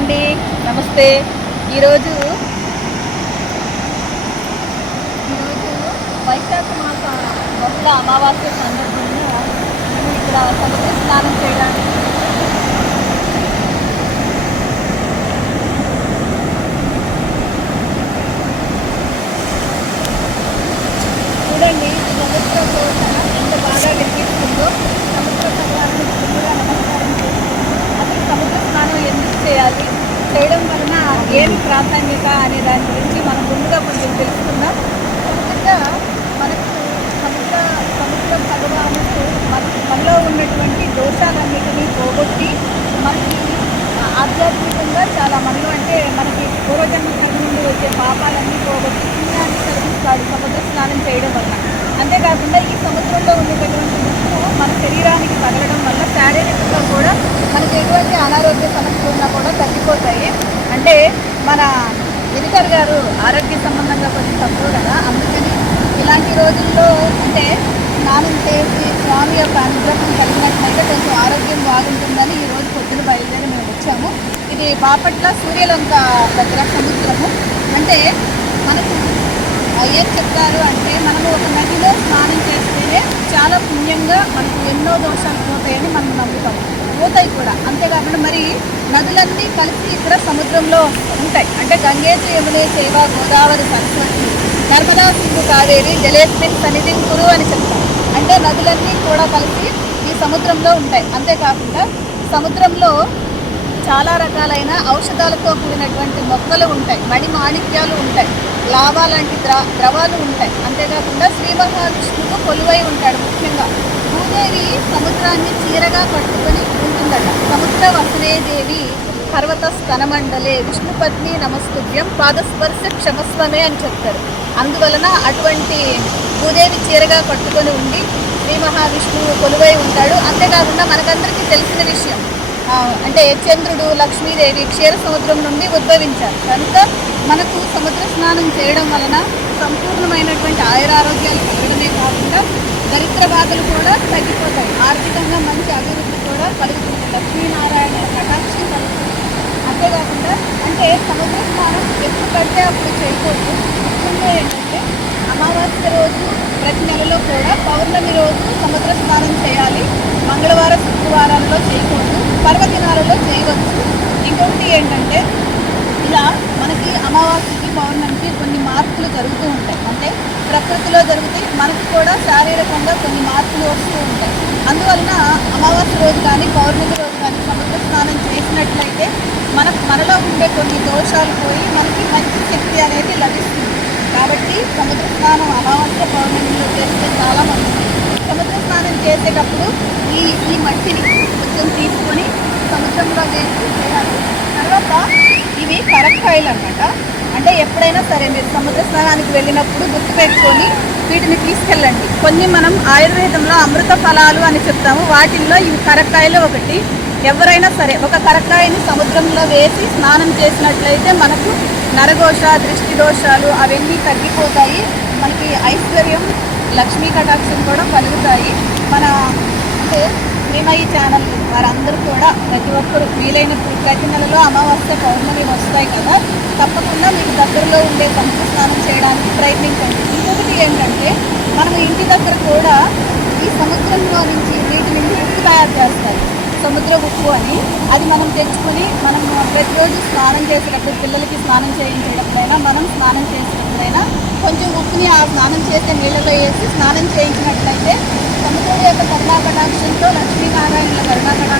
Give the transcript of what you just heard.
అండి, నమస్తే. ఈరోజు వైశాఖ మాస బహుళ అమావాస్య సందర్భంగా మేము ఇక్కడ సముద్ర స్నానం చేయడానికి చూడండి. సముద్రంలో ఎంత బాగా కనిపిస్తుందో. సముద్ర భగవాన్ని ముందుగా నమస్కారం చేస్తున్నాము. అసలు సముద్ర స్నానం ఎందుకు చేయాలి, చేయడం వలన ఏమి ప్రాధాన్యత అనే దాని గురించి మనం ముందుగా కొంచెం తెలుసుకుందాం. ముఖ్యంగా మనకు సముద్ర భగవానుడు మనలో ఉన్నటువంటి దోషాలన్నిటినీ పోగొట్టి మనకి ఆధ్యాత్మికంగా చాలా మనలో అంటే మనకి పూర్వజన్మ కర్మ నుండి వచ్చే పాపాలన్నీ పోగొట్టి పుణ్యాన్ని కలిగిస్తాడు సముద్ర స్నానం చేయడం వల్ల. అంతేకాకుండా ఈ సముద్రంలో ఉండేటటువంటి ముప్పు మన శరీరానికి తగలడం వల్ల శారీరకంగా కూడా మనకి ఎటువంటి అనారోగ్య సమస్యలు ఉన్నా కూడా తగ్గిపోతాయి. అంటే మన ఎడిటర్ గారు ఆరోగ్య సంబంధంగా కొంచెం తక్కువ కదా, అందుకని ఇలాంటి రోజుల్లో అంటే స్నానం చేసి స్వామి యొక్క అనుగ్రహం కలిగినట్లయితే కొంచెం ఆరోగ్యం బాగుంటుందని ఈరోజు పొద్దున బయలుదేరి మేము వచ్చాము. ఇది బాపట్ల సూర్యలంక దగ్గర సముద్రము. అంటే మనకు ఏం చెప్తారు అంటే మనము ఒక నదిలో స్నానం చేస్తేనే చాలా పుణ్యంగా మనకు ఎన్నో దోషాలు పోతాయని మనం నమ్ముతాము, పోతాయి కూడా. అంతేకాకుండా మరి నదులన్నీ కలిసి ఇక్కడ సముద్రంలో ఉంటాయి. అంటే గంగేజ యమునే సేవ గోదావరి సరస్వతి నర్మదా సింధు కావేరి జలేస్మిన్ సన్నిధిని కురు అని చెప్తారు. అంటే నదులన్నీ కూడా కలిసి ఈ సముద్రంలో ఉంటాయి. అంతేకాకుండా సముద్రంలో చాలా రకాలైన ఔషధాలతో కూడినటువంటి మొక్కలు ఉంటాయి, మణి మాణిక్యాలు ఉంటాయి, లావా లాంటి ద్రవాలు ఉంటాయి. అంతేకాకుండా శ్రీ మహావిష్ణువు కొలువై ఉంటాడు. ముఖ్యంగా భూదేవి సముద్రాన్ని చీరగా కట్టుకొని ఉంటుందట. సముద్ర వసనేదేవి పర్వత స్తనమండలే విష్ణుపత్ని నమస్తుభ్యం పాదస్పర్శ క్షమస్వమే అని చెప్తారు. అందువలన అటువంటి భూదేవి చీరగా కట్టుకొని ఉండి శ్రీ మహావిష్ణువు కొలువై ఉంటాడు. అంతేకాకుండా మనకందరికీ తెలిసిన విషయం అంటే చంద్రుడు లక్ష్మీదేవి క్షీర సముద్రం నుండి ఉద్భవించారు. కనుక మనకు సముద్ర స్నానం చేయడం వలన సంపూర్ణమైనటువంటి ఆయురారోగ్యాలు కలగడమే కాకుండా దరిద్ర బాధలు కూడా తగ్గిపోతాయి, ఆర్థికంగా మంచి అభివృద్ధి కూడా కలుగుతుంది, లక్ష్మీనారాయణ కటాక్షం కలుగుతుంది. అంతేకాకుండా అంటే సముద్ర స్నానం ఎప్పుడు పడితే అప్పుడు చేయకూడదు. ముఖ్యంగా ఏంటంటే అమావాస్య రోజు ప్రతి నెలలో కూడా పౌర్ణమి రోజు సముద్ర స్నానం చేయాలి. మంగళవారం శుక్రవారాల్లో చేయకూడదు, పర్వదినాలలో చేయవచ్చు. ఇంకొకటి ఏంటంటే ఇలా మనకి అమావాస్యకి పౌర్ణమికి కొన్ని మార్పులు జరుగుతూ ఉంటాయి. అంటే ప్రకృతిలో జరుగుతాయి, మనకు కూడా శారీరకంగా కొన్ని మార్పులు వస్తూ ఉంటాయి. అందువలన అమావాస్య రోజు కానీ పౌర్ణమి రోజు కానీ సముద్ర స్నానం చేసినట్లయితే మనలో ఉండే కొన్ని దోషాలు పోయి మనకి మంచి శక్తి అనేది లభిస్తుంది. కాబట్టి సముద్ర స్నానం అమావాస్య పౌర్ణమిలో చేస్తే చాలా మంచిది. సముద్ర స్నానం చేసేటప్పుడు ఈ మట్టిని కొంచెం తీసుకొని సముద్రంలో వేసి చేయాలి. తర్వాత ఇవి కరక్కాయలు అన్నమాట. అంటే ఎప్పుడైనా సరే మీరు సముద్ర స్నానానికి వెళ్ళినప్పుడు గుర్తుపెట్టుకొని వీటిని తీసుకెళ్ళండి. కొన్ని మనం ఆయుర్వేదంలో అమృత ఫలాలు అని చెప్తాము, వాటిల్లో ఇవి కరక్కాయలు ఒకటి. ఎవరైనా సరే ఒక కరక్కాయని సముద్రంలో వేసి స్నానం చేసినట్లయితే మనకు నరఘోష దృష్టి దోషాలు అవన్నీ తగ్గిపోతాయి, మనకి ఐశ్వర్యం లక్ష్మీ కటాక్షం కూడా కలుగుతాయి. మన అంటే శ్రీమయి ఛానల్ వారందరూ కూడా ప్రతి ఒక్కరు వీలైనప్పుడు ప్రతి నెలలో అమావాస్య పౌర్ణమి వస్తాయి కదా, తప్పకుండా మీకు దగ్గరలో ఉండే సముద్ర స్నానం చేయడానికి ప్రయత్నించండి. ఇంకొకటి ఏంటంటే మనం ఇంటి దగ్గర కూడా ఈ సముద్రంలో నుంచి నీటి నుండి ఉప్పు తయారు చేస్తారు, సముద్ర ఉప్పు అని. అది మనం తెచ్చుకొని మనం ప్రతిరోజు స్నానం చేసేటప్పుడు పిల్లలకి స్నానం చేయించేటప్పుడైనా మనం స్నానం చేసేటప్పుడైనా కొంచెం ఉప్పుని ఆ స్నానం చేసే నీళ్ళలో వేసి స్నానం చేయించినట్లయితే సముద్రుడి యొక్క కరుణాకటాక్షంతో లక్ష్మీనారాయణుల కరుణాకటాక్షంతో